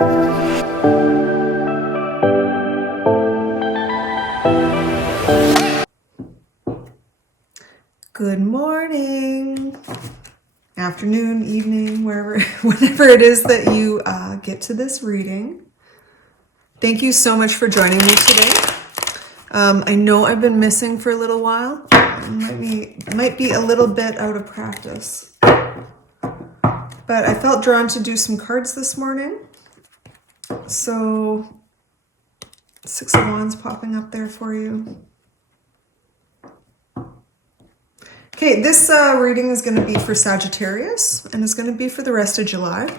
Good morning, afternoon, evening, whenever it is that you get to this reading. Thank you so much for joining me today. I know I've been missing for a little while. Might be a little bit out of practice. But I felt drawn to do some cards this morning. So, Six of Wands popping up there for you. Okay, this reading is going to be for Sagittarius, and it's going to be for the rest of July.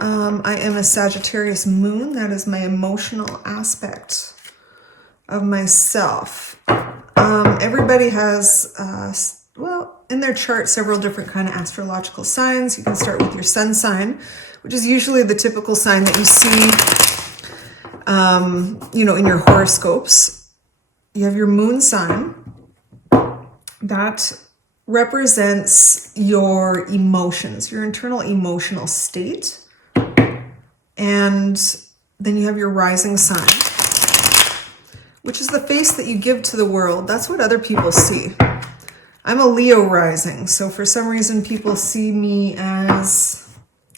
I am a Sagittarius moon. That is my emotional aspect of myself. Everybody has, in their chart, several different kind of astrological signs. You can start with your sun sign, which is usually the typical sign that you see, in your horoscopes. You have your moon sign. That represents your emotions, your internal emotional state. And then you have your rising sign, which is the face that you give to the world. That's what other people see. I'm a Leo rising, so for some reason people see me as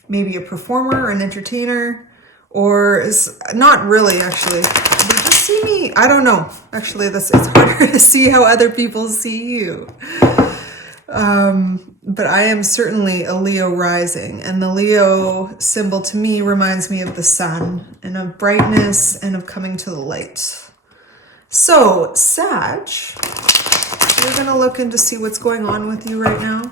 maybe a performer, an entertainer, or is not really actually. They just see me, I don't know. Actually, it's harder to see how other people see you. But I am certainly a Leo rising, and the Leo symbol to me reminds me of the sun and of brightness and of coming to the light. So, Sag, we're going to look in to see what's going on with you right now.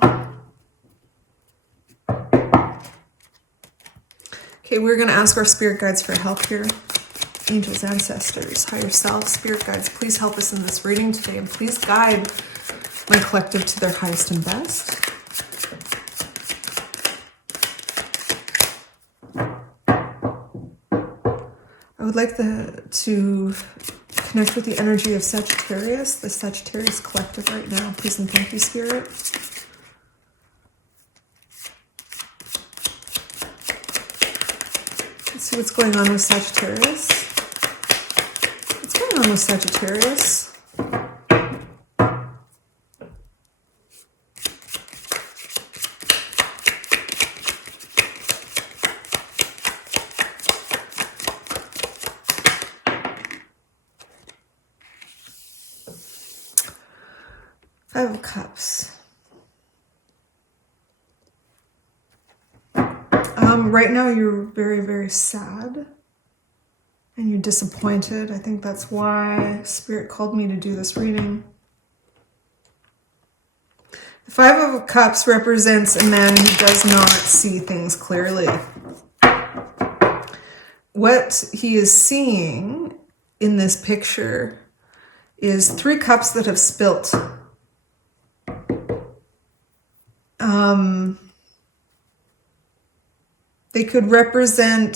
Okay, we're going to ask our spirit guides for help here. Angels, ancestors, higher self, spirit guides, please help us in this reading today, and please guide my collective to their highest and best. I would like to connect with the energy of Sagittarius, the Sagittarius collective right now. Please and thank you, Spirit. Let's see what's going on with Sagittarius. What's going on with Sagittarius? Five of Cups. Right now you're very, very sad and you're disappointed. I think that's why Spirit called me to do this reading. The Five of Cups represents a man who does not see things clearly. What he is seeing in this picture is three cups that have spilt. They could represent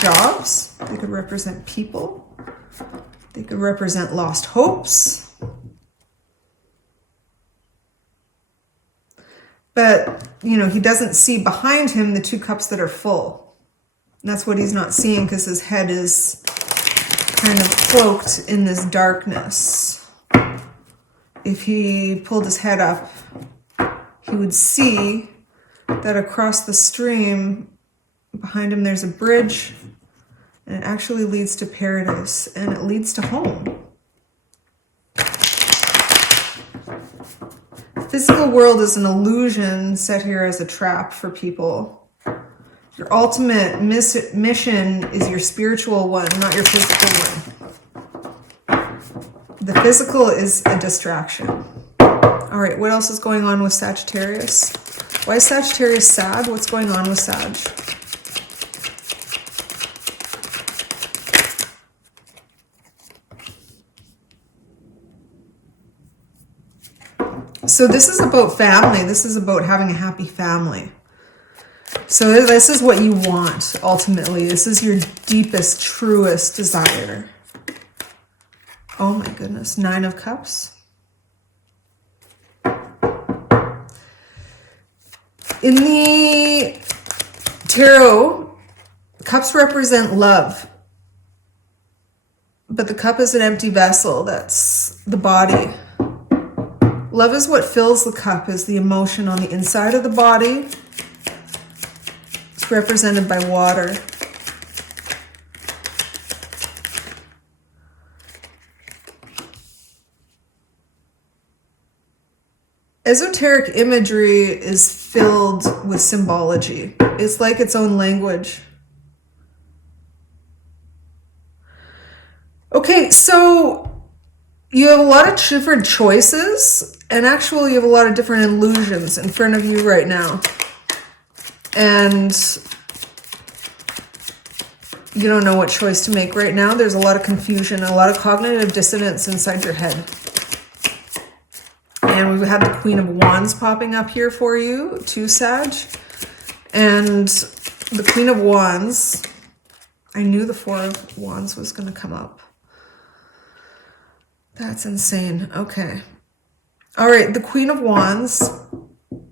jobs. They could represent people. They could represent lost hopes. But, he doesn't see behind him the two cups that are full. And that's what he's not seeing because his head is kind of cloaked in this darkness. If he pulled his head up, he would see that across the stream behind him there's a bridge, and it actually leads to paradise, and it leads to home. The physical world is an illusion set here as a trap for people. Your ultimate mission is your spiritual one, not your physical one. The physical is a distraction. All right, what else is going on with Sagittarius? Why is Sagittarius sad? What's going on with Sag? So this is about family. This is about having a happy family. So this is what you want, ultimately. This is your deepest, truest desire. Oh my goodness. Nine of Cups. In the Tarot, cups represent love. But the cup is an empty vessel. That's the body. Love is what fills the cup, is the emotion on the inside of the body. It's represented by water. Esoteric imagery is filled with symbology. It's like its own language. Okay, so you have a lot of different choices, and actually you have a lot of different illusions in front of you right now. And you don't know what choice to make right now. There's a lot of confusion, a lot of cognitive dissonance inside your head. And we have the Queen of Wands popping up here for you, too, Sag. And the Queen of Wands, I knew the Four of Wands was going to come up. That's insane. Okay. All right. The Queen of Wands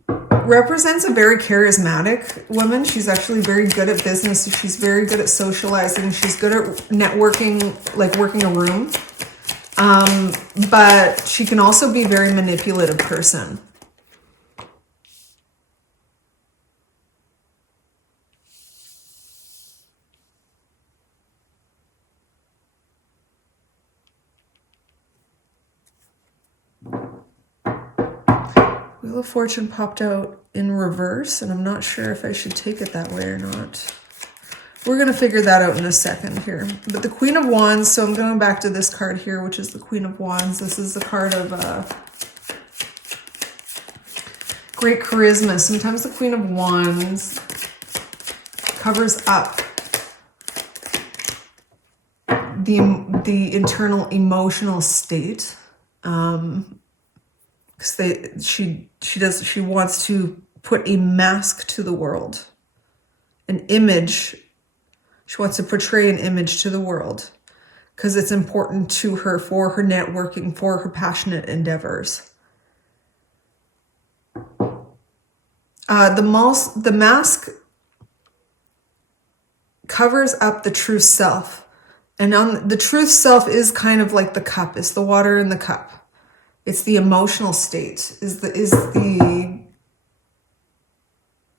represents a very charismatic woman. She's actually very good at business. She's very good at socializing. She's good at networking, like working a room. But she can also be a very manipulative person. Wheel of Fortune popped out in reverse, and I'm not sure if I should take it that way or not. We're going to figure that out in a second here. But the Queen of Wands, so I'm going back to this card here, which is the Queen of Wands. This is the card of great charisma. Sometimes the Queen of Wands covers up the internal emotional state. Because she wants to put a mask to the world, an image. She wants to portray an image to the world because it's important to her for her networking, for her passionate endeavors. The mask covers up the true self, and on the truth self is kind of like the cup. It's the water in the cup. It's the emotional state, is the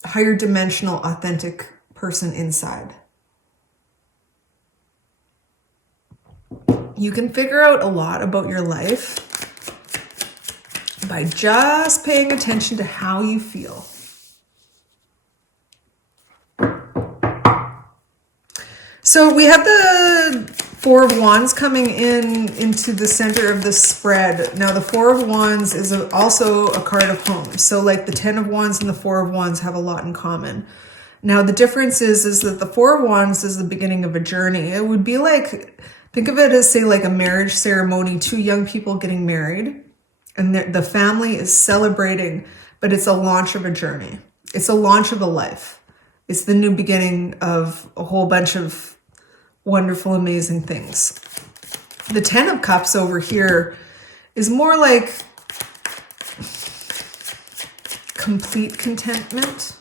higher dimensional, authentic person inside. You can figure out a lot about your life by just paying attention to how you feel. So we have the Four of Wands coming into the center of the spread. Now the Four of Wands is also a card of home. So like the 10 of Wands and the Four of Wands have a lot in common. Now the difference is that the Four of Wands is the beginning of a journey. It would be like, think of it as, say, like a marriage ceremony, two young people getting married, and the family is celebrating, but it's a launch of a journey. It's a launch of a life. It's the new beginning of a whole bunch of wonderful, amazing things. The 10 of Cups over here is more like complete contentment.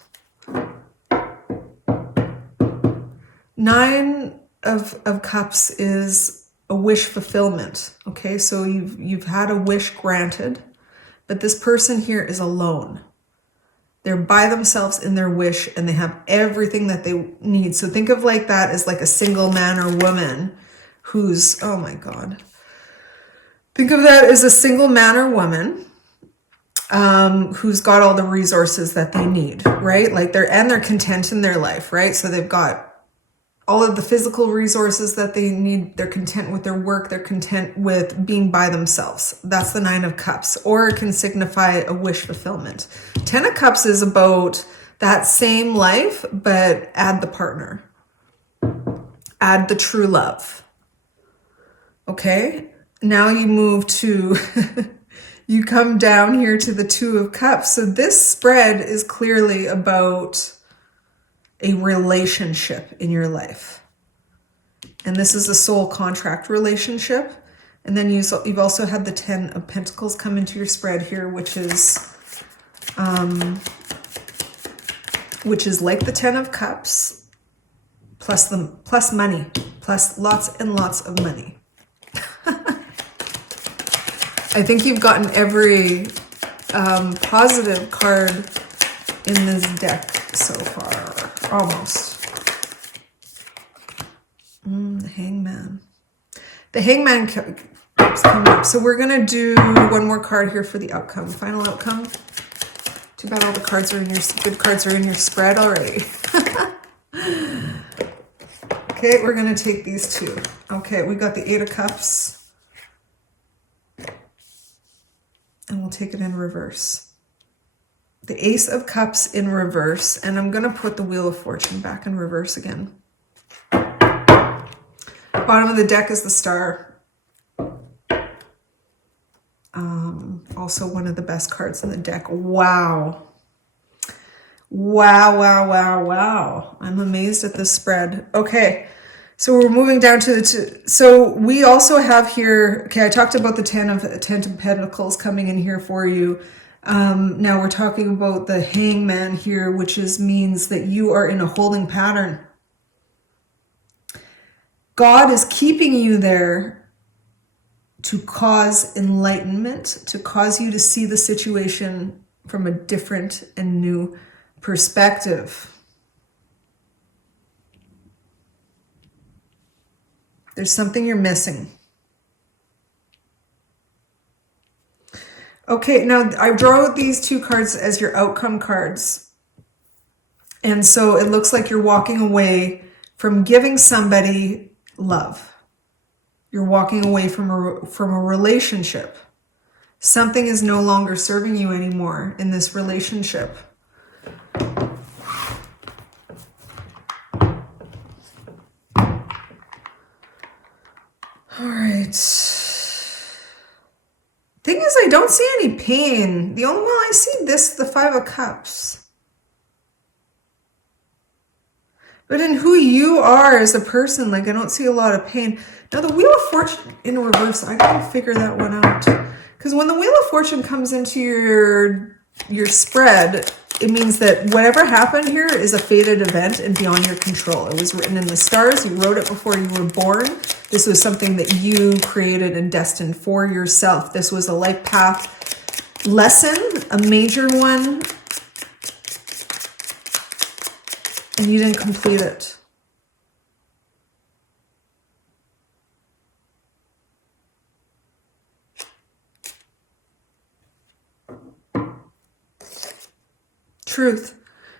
9 of Cups is a wish fulfillment. Okay, so you've had a wish granted, but this person here is alone. They're by themselves in their wish, and they have everything that they need. So think of like that as like a single man or woman who's, oh my God. Think of that as a single man or woman who's got all the resources that they need, right? Like they're content in their life, right? So they've got all of the physical resources that they need. They're content with their work. They're content with being by themselves. That's the 9 of Cups, or it can signify a wish fulfillment. 10 of Cups is about that same life, but add the partner. Add the true love. Okay? Now you move to, you come down here to the 2 of Cups. So this spread is clearly about a relationship in your life. And this is a soul contract relationship. And then you've also had the 10 of Pentacles come into your spread here, which is which is like the Ten of Cups, plus money, plus lots and lots of money. I think you've gotten every positive card in this deck so far, almost. The Hangman. The Hangman keeps coming up. So we're going to do one more card here for the outcome, final outcome. Too bad all the cards are in your, good cards are in your spread already. Okay, we're going to take these two. Okay, we got the Eight of Cups. And we'll take it in reverse. The Ace of Cups in reverse. And I'm going to put the Wheel of Fortune back in reverse again. Bottom of the deck is the Star. Also one of the best cards in the deck. Wow. Wow, wow, wow, wow. I'm amazed at this spread. Okay, so we're moving down to the so we also have here, okay, I talked about the Ten of Pentacles coming in here for you. Now we're talking about the Hangman here, which means that you are in a holding pattern. God is keeping you there to cause enlightenment, to cause you to see the situation from a different and new perspective. There's something you're missing. Okay, now I draw these two cards as your outcome cards. And so it looks like you're walking away from giving somebody love. You're walking away from a relationship. Something is no longer serving you anymore in this relationship. All right. Thing is, I don't see any pain. The only one I see the Five of Cups. But in who you are as a person, like I don't see a lot of pain. Now the Wheel of Fortune in reverse, I gotta figure that one out. Because when the Wheel of Fortune comes into your spread, it means that whatever happened here is a fated event and beyond your control. It was written in the stars. You wrote it before you were born. This was something that you created and destined for yourself. This was a life path lesson, a major one, and you didn't complete it. Truth.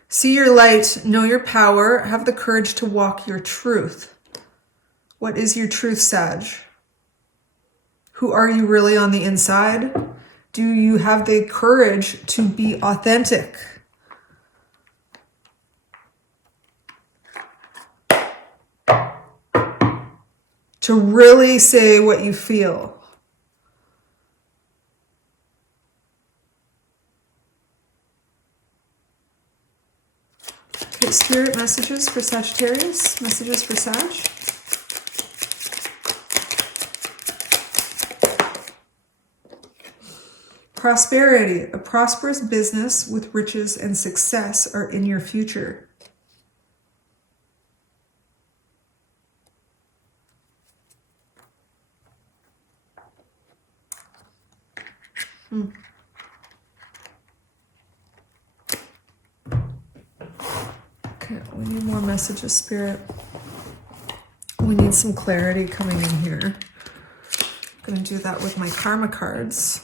See your light, know your power, have the courage to walk your truth. What is your truth, Sag? Who are you really on the inside? Do you have the courage to be authentic? To really say what you feel? Okay, Spirit messages for Sagittarius, messages for Sag. Prosperity, a prosperous business with riches and success are in your future. Okay, we need more messages, Spirit. We need some clarity coming in here. I'm going to do that with my karma cards.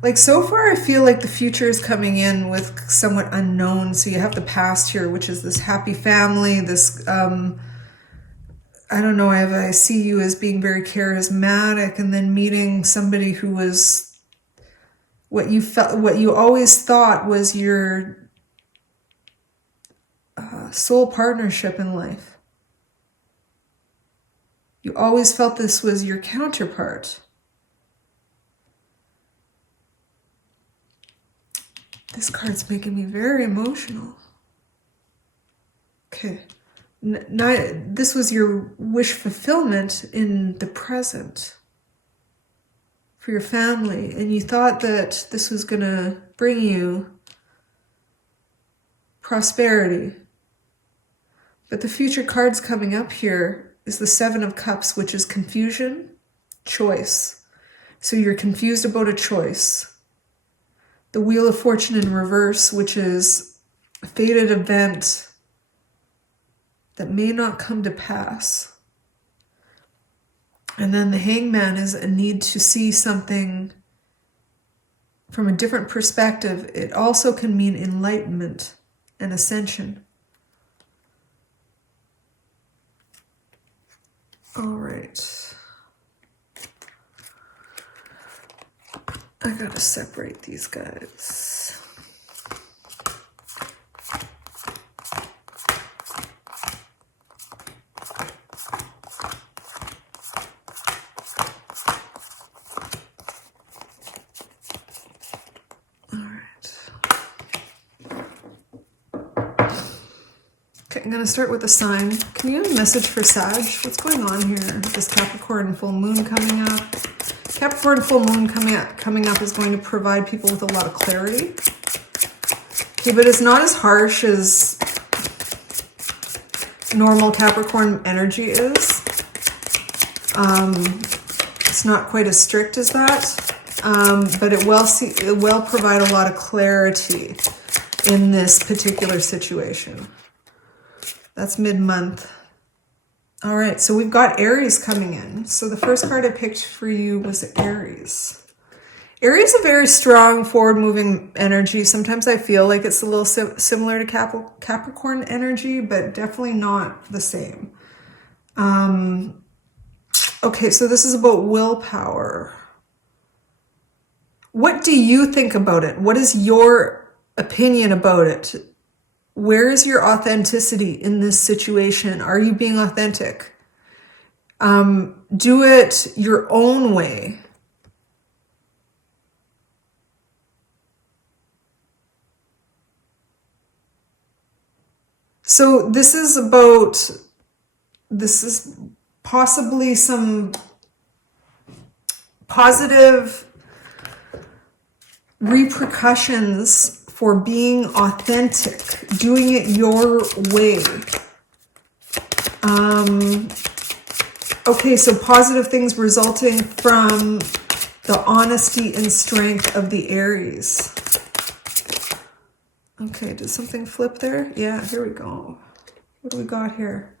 Like so far, I feel like the future is coming in with somewhat unknown. So you have the past here, which is this happy family, this, I don't know, I see you as being very charismatic and then meeting somebody who was what you always thought was your soul partnership in life. You always felt this was your counterpart. This card's making me very emotional. Okay. This was your wish fulfillment in the present for your family, and you thought that this was going to bring you prosperity. But the future cards coming up here is the Seven of Cups, which is confusion, choice. So you're confused about a choice. The Wheel of Fortune in reverse, which is a fated event that may not come to pass. And then the Hangman is a need to see something from a different perspective. It also can mean enlightenment and ascension. All right. I gotta separate these guys. Okay, I'm going to start with the sign. Can you have a message for Sag? What's going on here with this Capricorn full moon coming up? Capricorn full moon coming up is going to provide people with a lot of clarity. Okay, but it's not as harsh as normal Capricorn energy is. It's not quite as strict as that, but it will provide a lot of clarity in this particular situation. That's mid-month. All right, so we've got Aries coming in. So the first card I picked for you was Aries. Aries is a very strong, forward-moving energy. Sometimes I feel like it's a little similar to Capricorn energy, but definitely not the same. Okay, so this is about willpower. What do you think about it? What is your opinion about it? Where is your authenticity in this situation? Are you being authentic? Do it your own way. So this is possibly some positive repercussions for being authentic, doing it your way. Okay, so positive things resulting from the honesty and strength of the Aries. Okay, did something flip there? Yeah, here we go. What do we got here?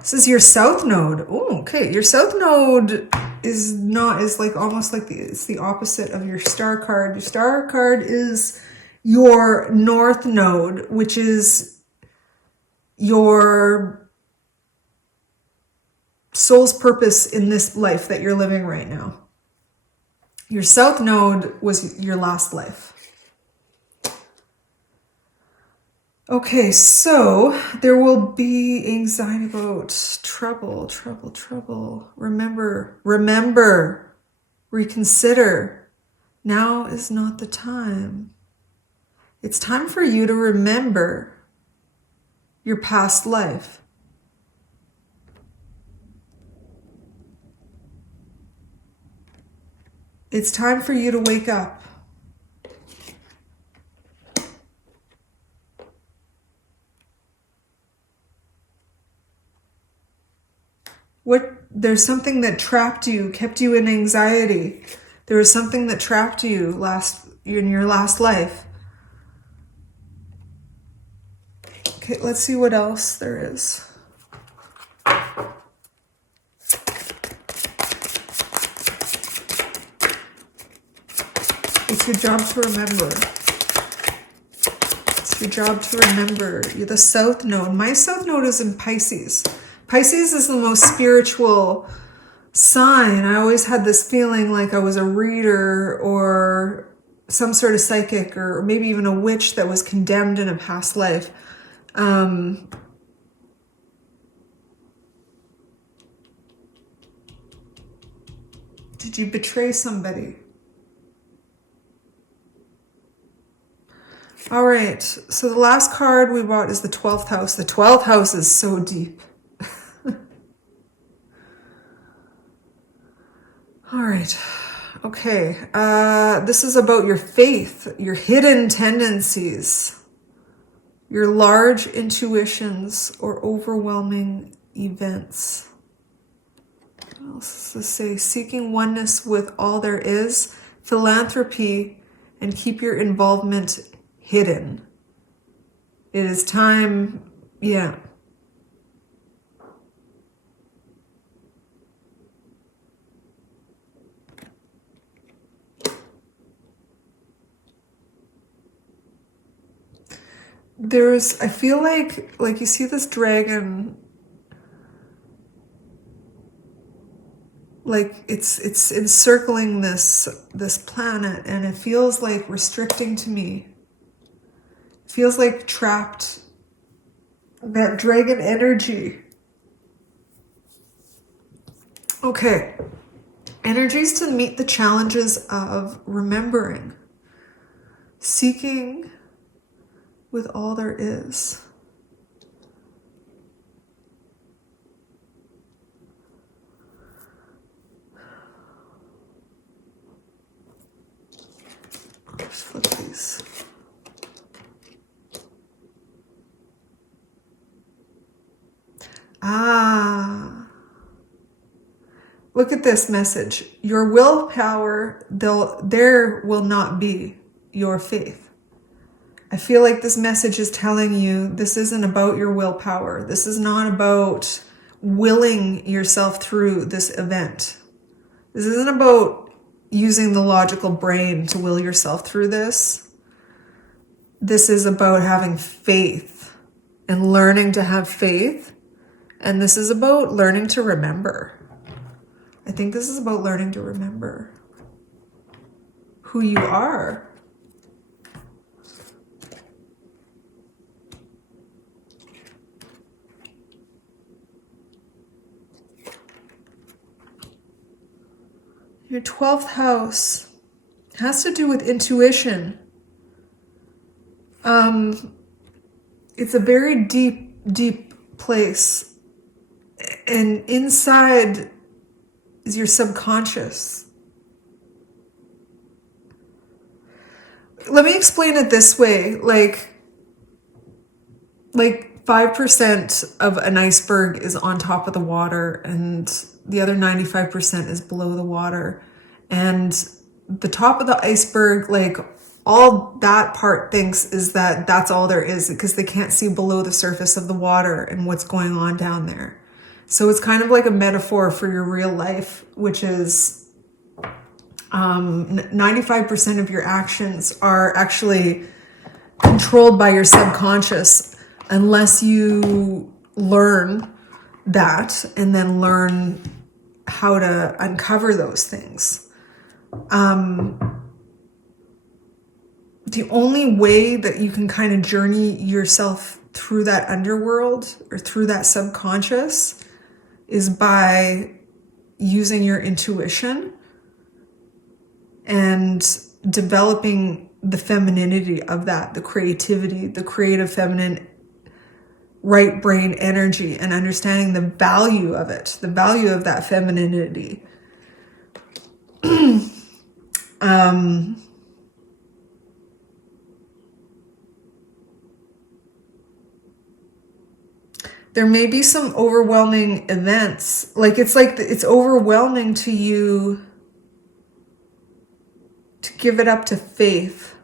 This is your South Node. Oh, okay. Your South Node is almost like it's the opposite of your Star card. Your Star card is your North Node, which is your soul's purpose in this life that you're living right now. Your South Node was your last life. Okay, so there will be anxiety about trouble. Remember, reconsider. Now is not the time. It's time for you to remember your past life. It's time for you to wake up. There's something that trapped you, kept you in anxiety. There was something that trapped you in your last life. Okay, let's see what else there is. It's your job to remember. It's your job to remember. You're the South Node. My South Node is in Pisces. Pisces is the most spiritual sign. I always had this feeling like I was a reader or some sort of psychic or maybe even a witch that was condemned in a past life. Did you betray somebody? All right, so the last card we bought is the 12th house. The 12th house is so deep. All right, okay. This is about your faith, your hidden tendencies, your large intuitions or overwhelming events. What else does this say? Seeking oneness with all there is, philanthropy, and keep your involvement hidden. It is time, yeah. I feel like you see this dragon, like it's encircling this planet, and it feels like restricting to me. It feels like trapped. That dragon energy. Okay. Energies to meet the challenges of remembering, seeking with all there is. Let's flip these. Look at this message. Your willpower, there will not be your faith. I feel like this message is telling you this isn't about your willpower. This is not about willing yourself through this event. This isn't about using the logical brain to will yourself through this. This is about having faith and learning to have faith. And this is about learning to remember. I think this is about learning to remember who you are. Your 12th house has to do with intuition. It's a very deep, deep place. And inside is your subconscious. Let me explain it this way. Like 5% of an iceberg is on top of the water and the other 95% is below the water. And the top of the iceberg, like all that part thinks is that that's all there is because they can't see below the surface of the water and what's going on down there. So it's kind of like a metaphor for your real life, which is 95% of your actions are actually controlled by your subconscious unless you learn that and then learn how to uncover those things. The only way that you can kind of journey yourself through that underworld or through that subconscious is by using your intuition and developing the femininity of that, the creativity, the creative feminine right brain energy, and understanding the value of it, the value of that femininity. There may be some overwhelming events. It's overwhelming to you to give it up to faith.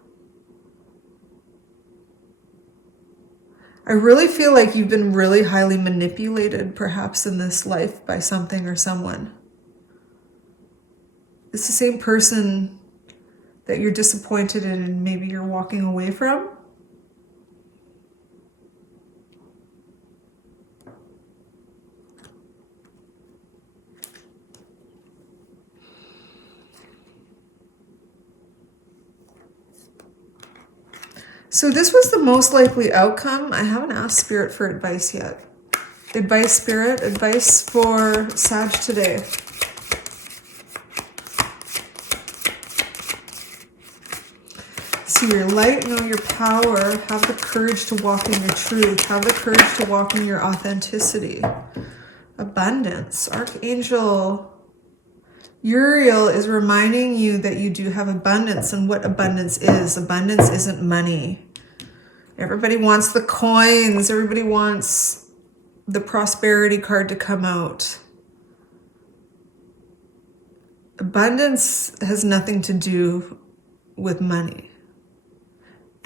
I really feel like you've been really highly manipulated, perhaps in this life, by something or someone. It's the same person that you're disappointed in and maybe you're walking away from. So this was the most likely outcome. I haven't asked Spirit for advice yet. Advice, Spirit, advice for Sag today. See your light, know your power. Have the courage to walk in your truth. Have the courage to walk in your authenticity. Abundance. Archangel Uriel is reminding you that you do have abundance, and what abundance is. Abundance isn't money. Everybody wants the coins. Everybody wants the prosperity card to come out. Abundance has nothing to do with money.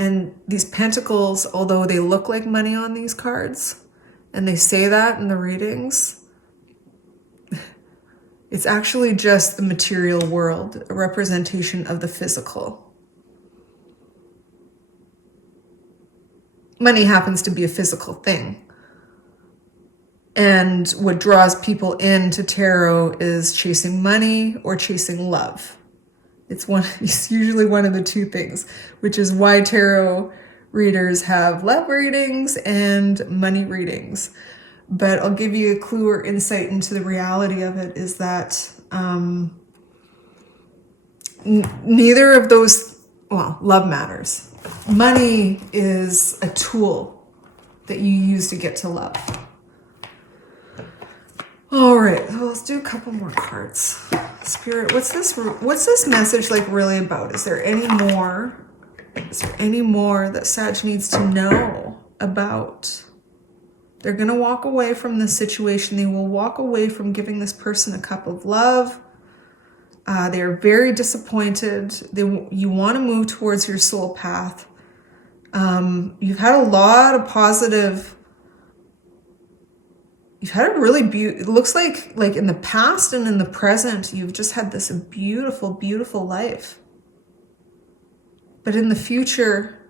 And these pentacles, although they look like money on these cards, and they say that in the readings, it's actually just the material world, a representation of the physical. Money happens to be a physical thing. And what draws people into tarot is chasing money or chasing love. It's usually one of the two things, which is why tarot readers have love readings and money readings. But I'll give you a clue or insight into the reality of it is that neither of those, well, love matters. Money is a tool that you use to get to love. All right, so let's do a couple more cards. Spirit, what's this message like really about? Is there any more? Is there any more that Sag needs to know about? They're going to walk away from this situation. They will walk away from giving this person a cup of love. They are very disappointed. You want to move towards your soul path. You've had a lot of positive. You've had a really beautiful, it looks like in the past and in the present, you've just had this beautiful, beautiful life. But in the future,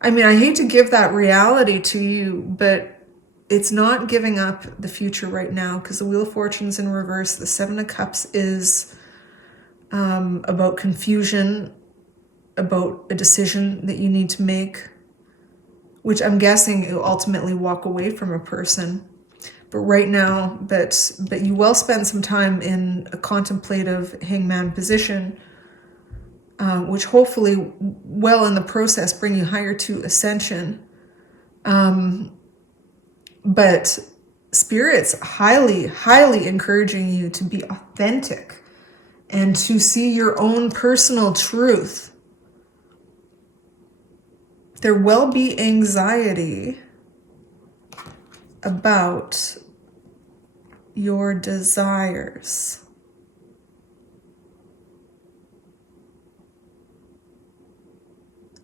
I mean, I hate to give that reality to you, but it's not giving up the future right now, because the Wheel of Fortune's in reverse. The Seven of Cups is about confusion, about a decision that you need to make, which I'm guessing you'll ultimately walk away from a person. But right now, but you will spend some time in a contemplative hangman position, which hopefully will in the process bring you higher to ascension. But Spirit's highly, highly encouraging you to be authentic and to see your own personal truth. There will be anxiety about your desires.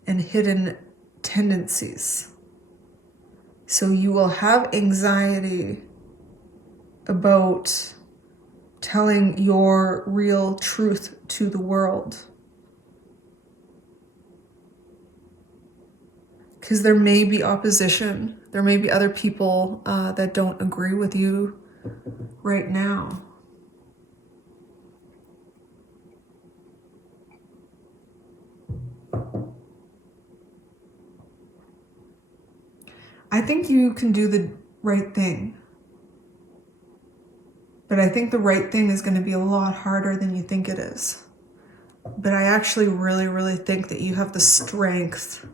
And hidden tendencies. So you will have anxiety about telling your real truth to the world. Because there may be opposition. There may be other people that don't agree with you right now. I think you can do the right thing. But I think the right thing is going to be a lot harder than you think it is. But I actually really, really think that you have the strength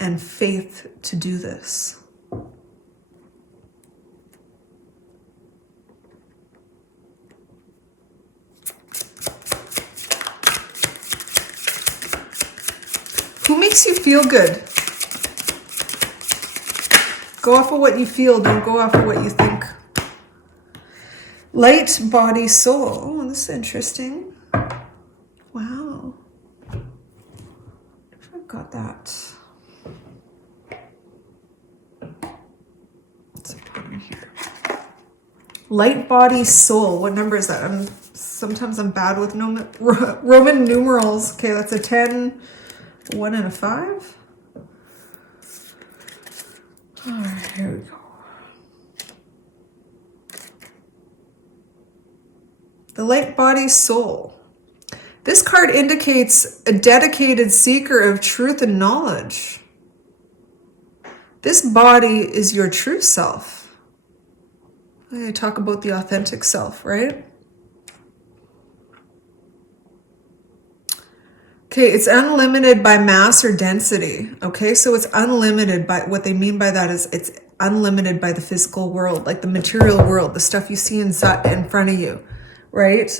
and faith to do this. Who makes you feel good? Go off of what you feel, don't go off of what you think. Light, body, soul. Oh, this is interesting. Wow. I've got that. Here. Light, body, soul. What number is that? Sometimes I'm bad with Roman numerals. Okay, that's a 10, 1, and a 5. All right, here we go. The light, body, soul. This card indicates a dedicated seeker of truth and knowledge. This body is your true self. I talk about the authentic self, right? Okay, it's unlimited by mass or density. Okay, so it's unlimited by, what they mean by that is it's unlimited by the physical world, like the material world, the stuff you see inside in front of you, right?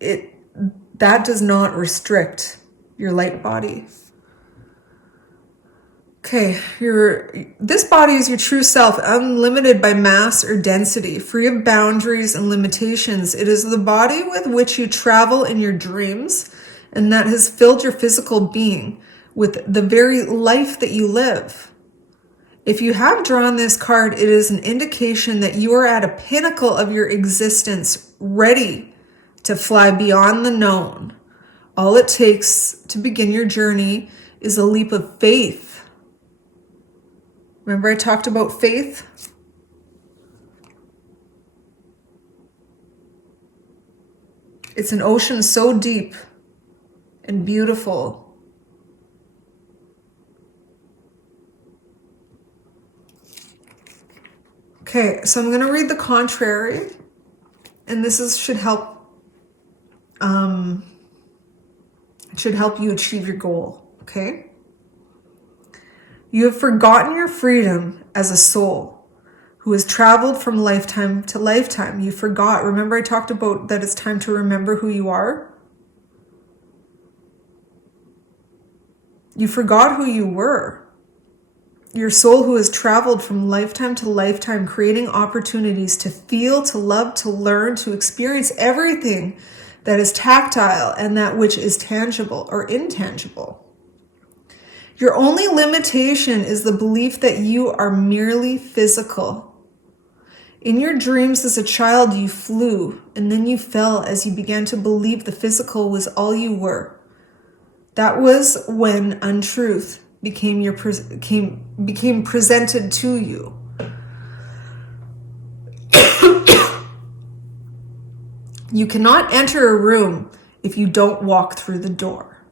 That does not restrict your light body. Okay, this body is your true self, unlimited by mass or density, free of boundaries and limitations. It is the body with which you travel in your dreams, and that has filled your physical being with the very life that you live. If you have drawn this card, it is an indication that you are at a pinnacle of your existence, ready to fly beyond the known. All it takes to begin your journey is a leap of faith. Remember I talked about faith? It's an ocean so deep and beautiful. Okay, so I'm going to read the contrary, and this should help you achieve your goal, okay? You have forgotten your freedom as a soul who has traveled from lifetime to lifetime. You forgot. Remember I talked about that it's time to remember who you are? You forgot who you were. Your soul who has traveled from lifetime to lifetime, creating opportunities to feel, to love, to learn, to experience everything that is tactile and that which is tangible or intangible. Your only limitation is the belief that you are merely physical. In your dreams as a child, you flew, and then you fell as you began to believe the physical was all you were. That was when untruth became presented to you. You cannot enter a room if you don't walk through the door,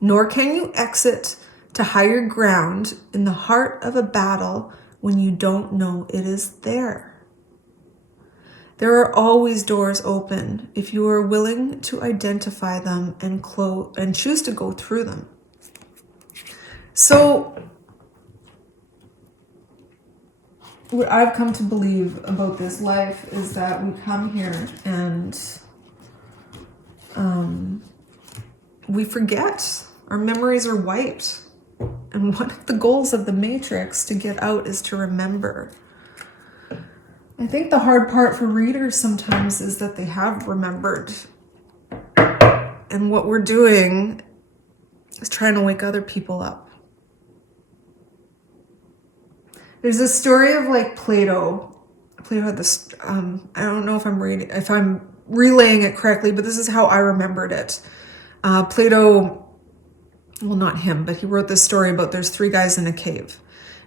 nor can you exit to higher ground in the heart of a battle when you don't know it is there. There are always doors open if you are willing to identify them and choose to go through them. So, what I've come to believe about this life is that we come here and we forget. Our memories are wiped. And one of the goals of the Matrix to get out is to remember. I think the hard part for readers sometimes is that they have remembered. And what we're doing is trying to wake other people up. There's a story of like Plato. Plato had this, I don't know if I'm relaying it correctly, but this is how I remembered it. Plato, well, not him, but he wrote this story about there's 3 guys in a cave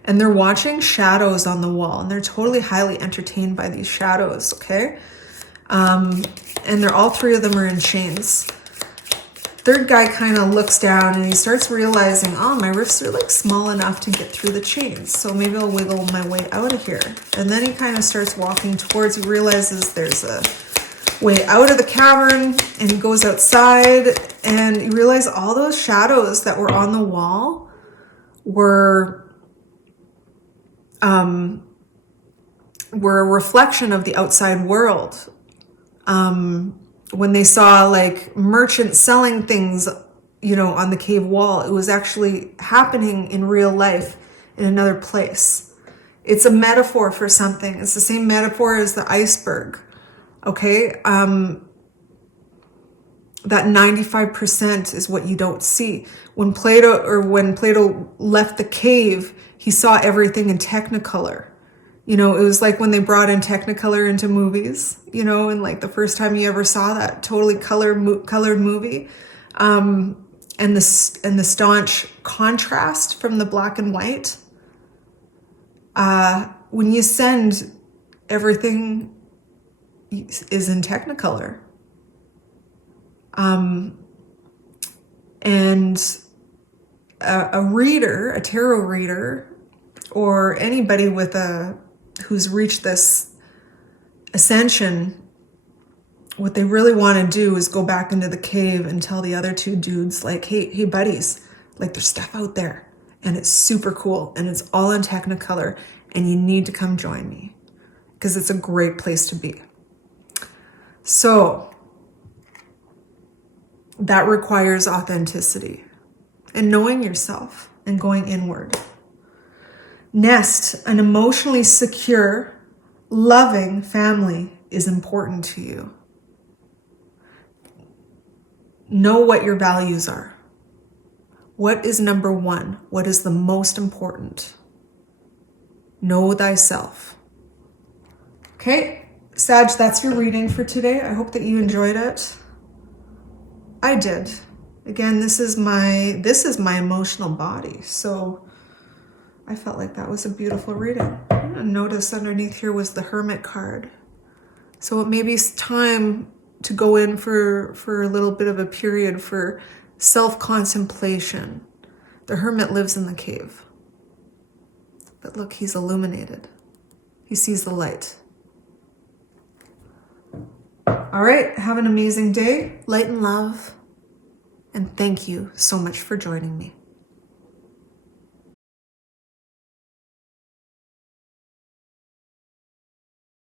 and they're watching shadows on the wall and they're totally highly entertained by these shadows. Okay. And they're all 3 of them are in chains. Third guy kind of looks down and he starts realizing, oh, my wrists are like small enough to get through the chains. So maybe I'll wiggle my way out of here. And then he kind of starts walking towards, he realizes there's a way out of the cavern and he goes outside and you realize all those shadows that were on the wall were a reflection of the outside world. When they saw like merchants selling things, on the cave wall, it was actually happening in real life in another place. It's a metaphor for something. It's the same metaphor as the iceberg. Okay, that 95% is what you don't see. When Plato left the cave, he saw everything in Technicolor. It was like when they brought in Technicolor into movies, and like the first time you ever saw that totally colored movie, and the staunch contrast from the black and white. When you send, everything is in Technicolor. And a reader, a tarot reader, or anybody who's reached this ascension what they really want to do is go back into the cave and tell the other two dudes, like, hey buddies, like, there's stuff out there and it's super cool and it's all in Technicolor and you need to come join me because it's a great place to be. So that requires authenticity and knowing yourself and going inward. Next, an emotionally secure, loving family is important to you. Know what your values are. What is number one? What is the most important? Know thyself. Okay, Sag, that's your reading for today. I hope that you enjoyed it. I did. Again, this is my emotional body. So I felt like that was a beautiful reading. Notice underneath here was the Hermit card. So it may be time to go in for a little bit of a period for self-contemplation. The Hermit lives in the cave. But look, he's illuminated. He sees the light. All right, have an amazing day. Light and love. And thank you so much for joining me.